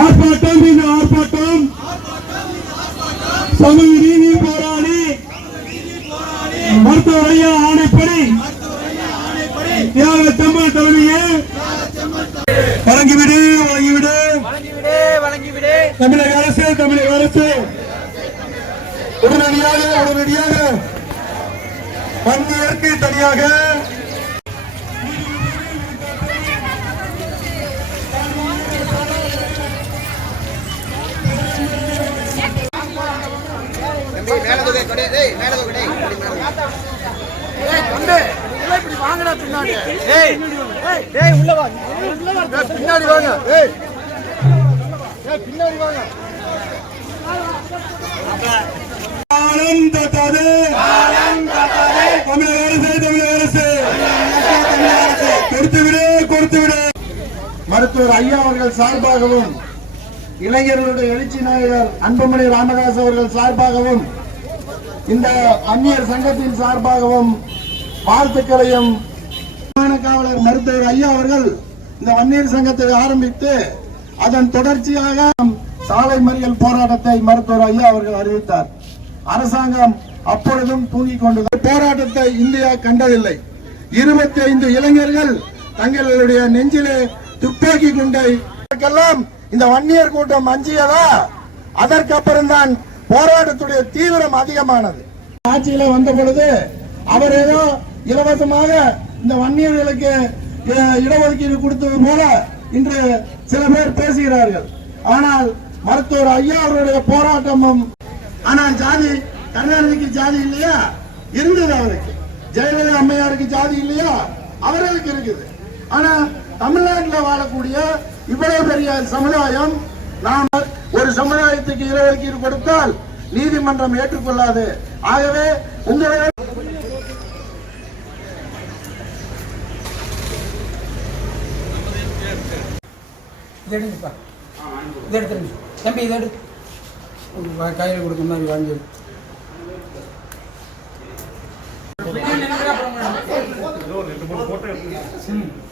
ஆர்ப்பாட்டம் இந்த ஆர்ப்பாட்டம். சமூக நீதி போராடி மருத்துவர் ஐயா ஆணைப்படி தியாக செம்மல் தலைமையே வழங்கிவிடு வழங்கிவிடு. தமிழக அரசு தமிழக அரசு. உடனடியாக உடனடியாக வன்னியருக்கு தனியாக இப்படி வாங்கடா பின்னாடி ஏய் ஏய் உள்ள பின்னாடி வாங்க ஏய் ஏய் பின்னாடி வாங்க தமிழக அரசு தமிழக அரசு கொடுத்து விடு கொடுத்து விடு மருத்துவர் ஐயா அவர்கள் சார்பாகவும் இளைஞர்களுடைய எழுச்சி நாயகர் அன்புமணி ராமதாஸ் அவர்கள் சார்பாகவும் இந்த அந்நியர் சங்கத்தின் சார்பாகவும் வாழ்த்துக்களையும் காவலர் மருத்துவர் ஐயா அவர்கள் இந்த வன்னியர் சங்கத்தை ஆரம்பித்து அதன் தொடர்ச்சியாக சாலை மறியல் போராட்டத்தை மருத்துவர் ஐயா அவர்கள் அறிவித்தார். அரசாங்கம் அப்பொழுதும் தூங்கிக் கொண்டது போராட்டத்தை இந்தியா கண்டதில்லை. இருபத்தி ஐந்து இளைஞர்கள் தங்களுடைய நெஞ்சிலே துப்பாக்கி குண்டை இதற்கெல்லாம் இந்த வன்னியர் கூட்டம் அஞ்சியதா? அதற்கப்புறம் தான் போராட்டத்துடைய தீவிரம் அதிகமானது. ஆட்சியில வந்த பொழுது அவர் ஏதோ இலவசமாக இந்த வன்னியர்களுக்கு இடஒதுக்கீடு கொடுத்தது போல இன்று சில பேர் பேசுகிறார்கள். ஆனால் மருத்துவர் ஐயா அவருடைய போராட்டமும் ஆனால் ஜாதி கருணாநிதிக்கு ஜாதி இல்லையா? இருந்தது அவருக்கு. ஜெயலலிதா அம்மையாருக்கு ஜாதி இல்லையா? அவர்களுக்கு இருக்குது. ஆனா தமிழ்நாட்டில் வாழக்கூடிய இவ்வளவு பெரிய சமுதாயம் நாம் ஒரு சமுதாயத்துக்கு இடஒதுக்கீடு கொடுத்தால் நீதிமன்றம் ஏற்றுக்கொள்ளாது. ஆகவே உங்களை எடுங்கப்பா இது எடுத்துருங்க தம்பி இது எடு உங்க கையில் கொடுக்க மாதிரி வாங்கி தேங்க்யூ.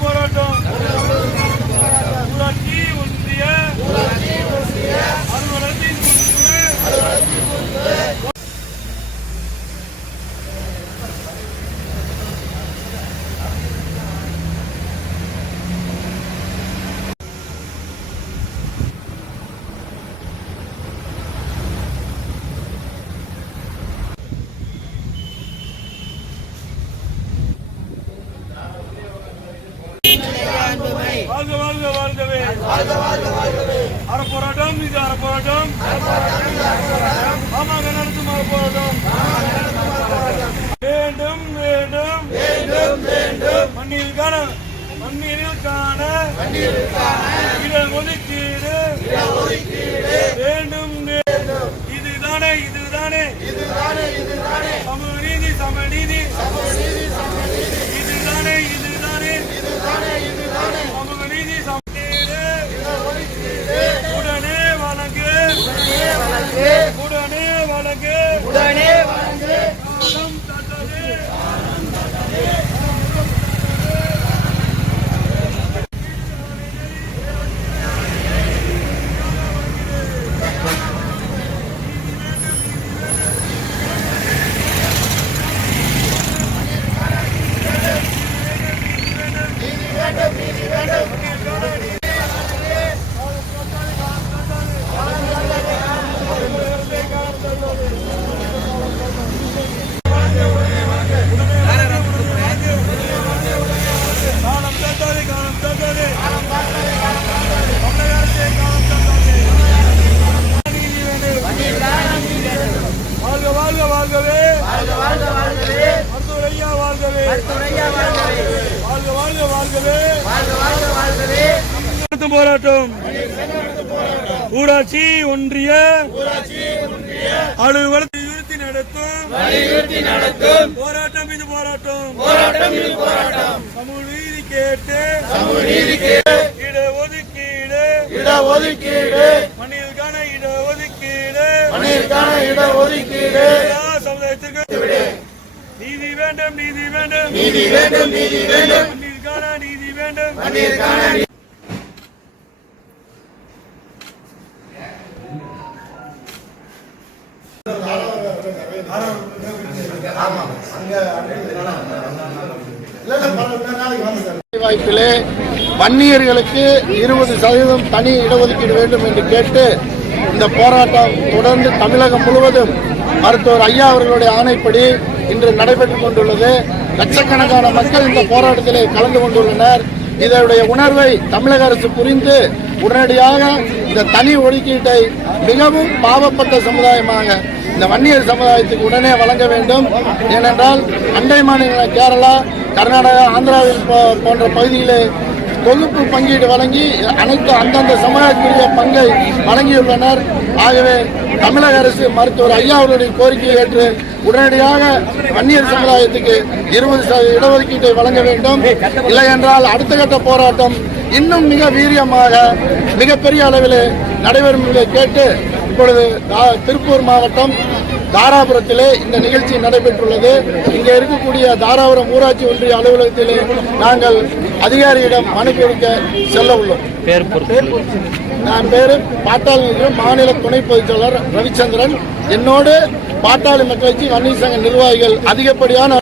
போராட்டம் ஊராட்சி ஒன்றிய அலுவலகத்தின் முன்பு வாழ்க வாழ்க வாழ்கவே அறப்போராட்டம் இது அறப்போராட்டம். ஆமாங்க நடத்தும் அறப்போராட்டம். வேண்டும் வேண்டும். வேண்டும் வேண்டும் மண்ணில் காண மண்ணில் காண. இட ஒதுக்கீடு. வேண்டும் இதுதானே இதுதானே இதுதானே. இதுதானே சமநீதி சமநீதி இதுதானே இதுதானே சமூக நீதி சமநீதி உடனே வழங்கு உடனே வழங்கு உடனே வழங்கு காலம் தந்தது காலம் தந்தது காலம் தந்தது தமிழக அரசே காலம் தந்தது நீதி வேண்டும். வாழ்க வாழ்க வாழ்கவே. வாழ்க வாழ்கவே. வாழ்கவே. வாழ்கவே. வாழ்க வாழ்க வாழ்கவே. வாழ்க வாழ்க வாழ்கவே. நடத்தும் போராட்டம். ஊராட்சி ஒன்றிய அலுவலகத்தை நிறுத்தி நடத்தும். நடத்தும். போராட்டம் இது போராட்டம். போராட்டம் இது போராட்டம். சமூக நீதி கேட்டு. சமூக நீதி கேட்டு. இட ஒதுக்கீடு இட ஒதுக்கீடு மண்ணிற்கான இட ஒதுக்கீடு இடஒதுக்கீடு. எல்லா சமுதாயத்திற்கும் நீதி வேண்டும் நீதி வேண்டும். நீதி வேண்டும் நீதி வேண்டும். நீதி வேண்டும். வன்னியருக்கான வாய்ப்பிலே வன்னியர்களுக்கு இருபது சதவீதம் தனி இடஒதுக்கீடு வேண்டும் என்று கேட்டு இந்த போராட்டம் தொடர்ந்து தமிழகம் முழுவதும் மருத்துவர் ஐயா அவர்களுடைய ஆணைப்படி இன்று நடைபெற்றுக் கொண்டுள்ளது. லட்சக்கணக்கான மக்கள் இந்த போராட்டத்திலே கலந்து கொண்டுள்ளனர். இதனுடைய உணர்வை தமிழக அரசு புரிந்து உடனடியாக இந்த தனி ஒதுக்கீட்டை மிகவும் பாவப்பட்ட சமுதாயமாக இந்த வன்னியர் சமுதாயத்துக்கு உடனே வழங்க வேண்டும். ஏனென்றால் அண்டை மாநில கேரளா கர்நாடகா ஆந்திராவில் போ- போன்ற பகுதியிலே தொகுப்பு பங்கீடு வழங்கி அனைத்து அந்தந்த சமுதாயத்துக்குரிய பங்கை வழங்கியுள்ளனர். ஆகவே தமிழக அரசு மருத்துவர் ஐயா அவர்களுடைய கோரிக்கையை ஏற்று உடனடியாக வன்னியர் சமுதாயத்துக்கு இருபது சதவீத இடஒதுக்கீட்டை வழங்க வேண்டும். இல்லை என்றால் அடுத்த கட்ட போராட்டம் இன்னும் மிக வீரியமாக மிகப்பெரிய அளவில் நடைபெறும் என்பதை கேட்டு இப்பொழுது திருப்பூர் மாவட்டம் தாராபுரத்திலே இந்த நிகழ்ச்சி நடைபெற்றுள்ளது. இங்கே இருக்கக்கூடிய தாராபுரம் ஊராட்சி ஒன்றிய அலுவலகத்திலே நாங்கள் அதிகாரியிடம் மனு கொடுக்க செல்ல உள்ளோம். நான் பேரு பாட்டாளி மாநில துணை பொதுச் செயலாளர் ரவிச்சந்திரன். என்னோடு பாட்டாளி மக்கள் கட்சி வன்னியர் சங்க நிர்வாகிகள் அதிகப்படியான